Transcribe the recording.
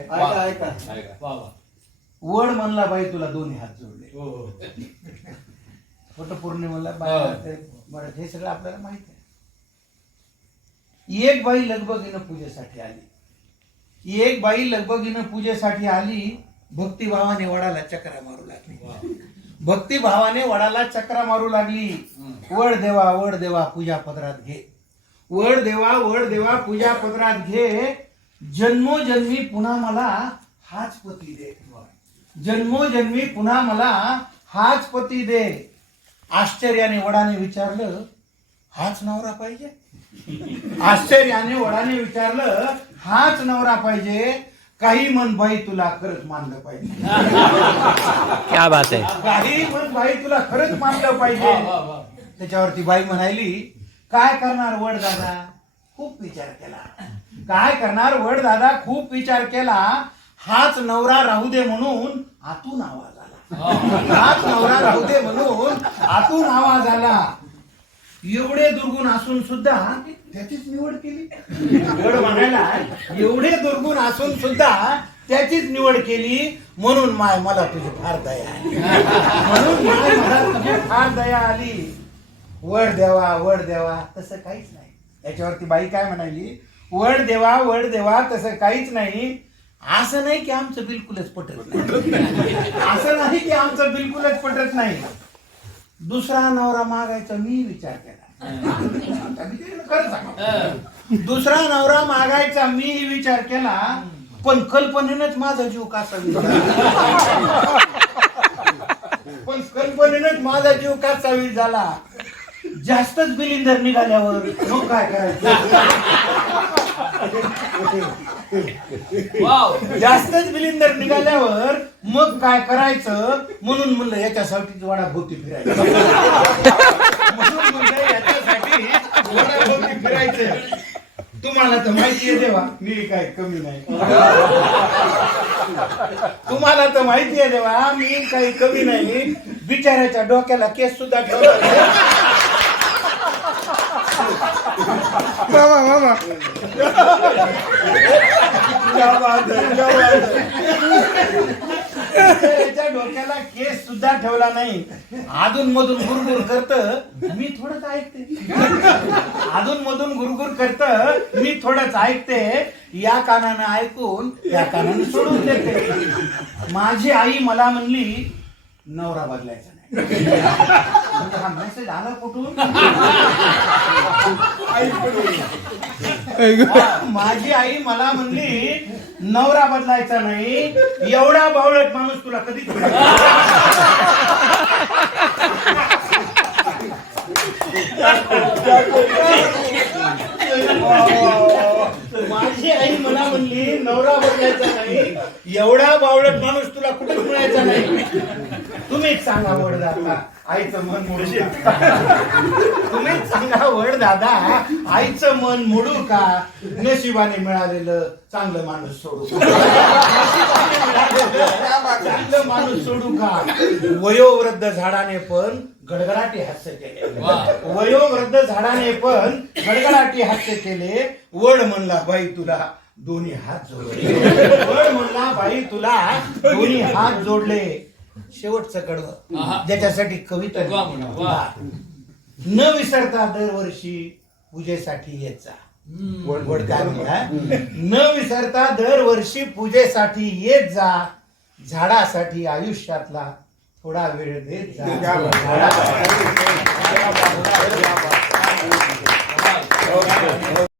वड म्हणला बाई तुला दोन्ही हात जोडले हो हो बाई हो. हे सगळं आपल्याला माहित आहे एक बाई लगबगीनं पूजेसाठी आली एक बाई लगबगीनं पूजेसाठी आली भक्तिभावाने वडाला चक्रा मारू लागली भक्तिभावाने वडाला चक्रा मारू लागली वड देवा वड देवा पूजा पदरात घे वड देवा वड देवा पूजा पदरात घे जन्मोजन्मी पुन्हा मला हाच पती दे जन्मोजन्मी पुन्हा मला हाच पती दे आश्चर्याने वडाने विचारलं हाच नवरा पाहिजे आश्चर्याने वडाने विचारलं हाच नवरा पाहिजे काही मन भाई तुला खरंच मानलं पाहिजे बात आहे काही मन भाई तुला खरंच मानलं पाहिजे त्याच्यावरती बाई म्हणायली काय करणार वड दादा खूप विचार केला काय करणार वडदादा खूप विचार केला हाच नवरा राहू दे म्हणून आतून आवाज आला हाच नवरा राहू दे म्हणून आतून आवाज आला एवढे दुर्गुण असून सुद्धा त्याचीच निवड केली वड म्हणायला एवढे दुर्गुण असून सुद्धा त्याचीच निवड केली म्हणून माय मला तुझी फार दया म्हणून मला तुझी फार दया आली वड देवा वड देवा तसं काहीच नाही याच्यावरती बाई काय म्हणाली वड देवा वड देवा तसं काहीच नाही असं नाही की आमचं बिलकुलच पटत नाही असं नाही की आमचं बिलकुलच पटत नाही दुसरा नवरा मागायचा मी विचार केला दुसरा नवरा मागायचा मी विचार केला पण कल्पनेनंच माझा जीव कासा पण कल्पनेनच माझा जीव कासावी झाला जास्तच बिलिंदर निघाल्यावर मग काय करायचं वाव जास्तच बिलिंदर निघाल्यावर मग काय करायचं म्हणून म्हणलं याच्यासाठी वडा म्हणून याच्यासाठी वडा फिरायचं तुम्हाला तर माहिती आहे देवा मी काय कमी नाही तुम्हाला तर माहिती आहे देवा मी काही कमी नाही बिचाऱ्याच्या डोक्याला केस सुद्धा ठेवला मामा मामा त्याच्या डोक्याला केस सुद्धा ठेवला नाही अधून मधून गुरगुर करत मी थोडंच ऐकते अधून मधून गुरगुर करत मी थोडंच ऐकते या कानानं ऐकून या कानानं सोडून देते माझी आई मला म्हणली नवरा बदलायचा नाही हा मेसेज आला कुठून माझी आई मला म्हणली नवरा बदलायचा नाही एवढा बावळट माणूस तुला कधीच मिळायचा नाही एवढा बावळट माणूस तुला कुठे मिळायचा नाही तुम्हीच सांगा दादा आईचं मन मोडू तुम्हीच सांगा दादा आईचं मन मोडू का नशिबाने मिळालेलं चांगलं माणूस सोडू चांगलं माणूस सोडू का वयोवृद्ध झाडाने पण गडगडाटी हास्य केले वयोवृद्ध झाडाने पण गडगडाटी हास्य केले वड म्हणला बाई तुला दोन्ही हात जोडले भाई म्हणला बाई तुला दोन्ही हात जोडले शेवटचं कडव ज्याच्यासाठी कविता न विसरता दरवर्षी पूजेसाठी येत जा न विसरता दरवर्षी पूजेसाठी येत जा झाडासाठी आयुष्यातला थोडा वेळ देत जा